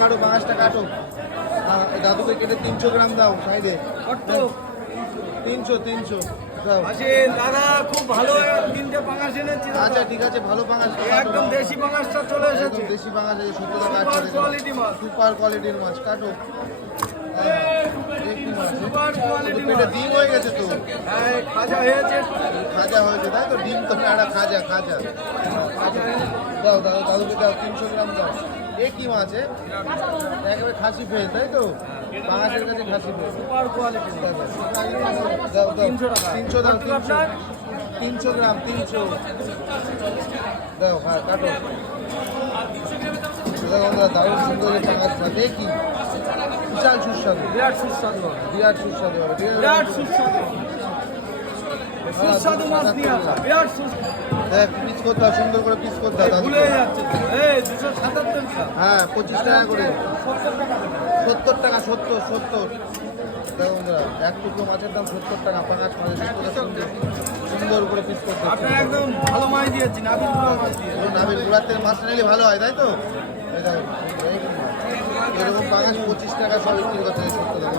কাটো 5টা কাটো। দাদুকে কেটে 300 গ্রাম দাও সাইডে। 300 দাও। দাদা খুব ভালো তিনটে পাঙাশ এনেছি। আচ্ছা ঠিক আছে, ভালো পাঙাশ একদম দেশি পাঙাশটা চলে এসেছে। দেশি পাঙাশ আছে, 70 টাকা সুপার কোয়ালিটি মাছ। সুপার কোয়ালিটির মাছ কাটো। সুপার কোয়ালিটি মাছ। পেটে ডিম হয়ে গেছে তো। হ্যাঁ খাজা হয়েছে। খাজা হয়েছে তাই তো, ডিম তো একটা খাজা দাও দাও, দাদুকে দাও 300 গ্রাম দাও। এ কি মাছ? একেবারে খাসি ফেস তাই তো, পাঙাশের কাছে খাসি ফেস। সুপার কোয়ালিটি দাও দাও 300 টাকা। 300 দাও, 300 গ্রাম 300 দাও। হ্যাঁ কাটো। দারুণ সুন্দর পাঙাশ মাছ। এ কি বিশাল সুস্বাদু, বিরাট সুস্বাদু হবে। বিরাট সুস্বাদু হবে। বিরাট সুস্বাদু। সুস্বাদু মাছ নিয়ে আসা বিরাট সুস্বাদু। দেখ পিস করতে দাও, সুন্দর করে পিস করতে দাও। ভুলে যাচ্ছে তো। এই 277 টাকা। হ্যাঁ 25 টাকা করে। 70 টাকা 70 দেখো বন্ধুরা, এক টুকরো মাছের দাম 70 টাকা। পাঙাশ মাছের সুন্দর করে পিস করতে হবে। আপনার একদম ভালো মাছ দিয়েছি, নাবিল গুঁড়া মাছ দিয়েছি। নাবিল গুঁড়ার থেকে মাছ নিলে ভালো হয় তাই তো। এরকম পাঙাশ 25 টাকা সব বিক্রি করতে হয় 70 টাকা।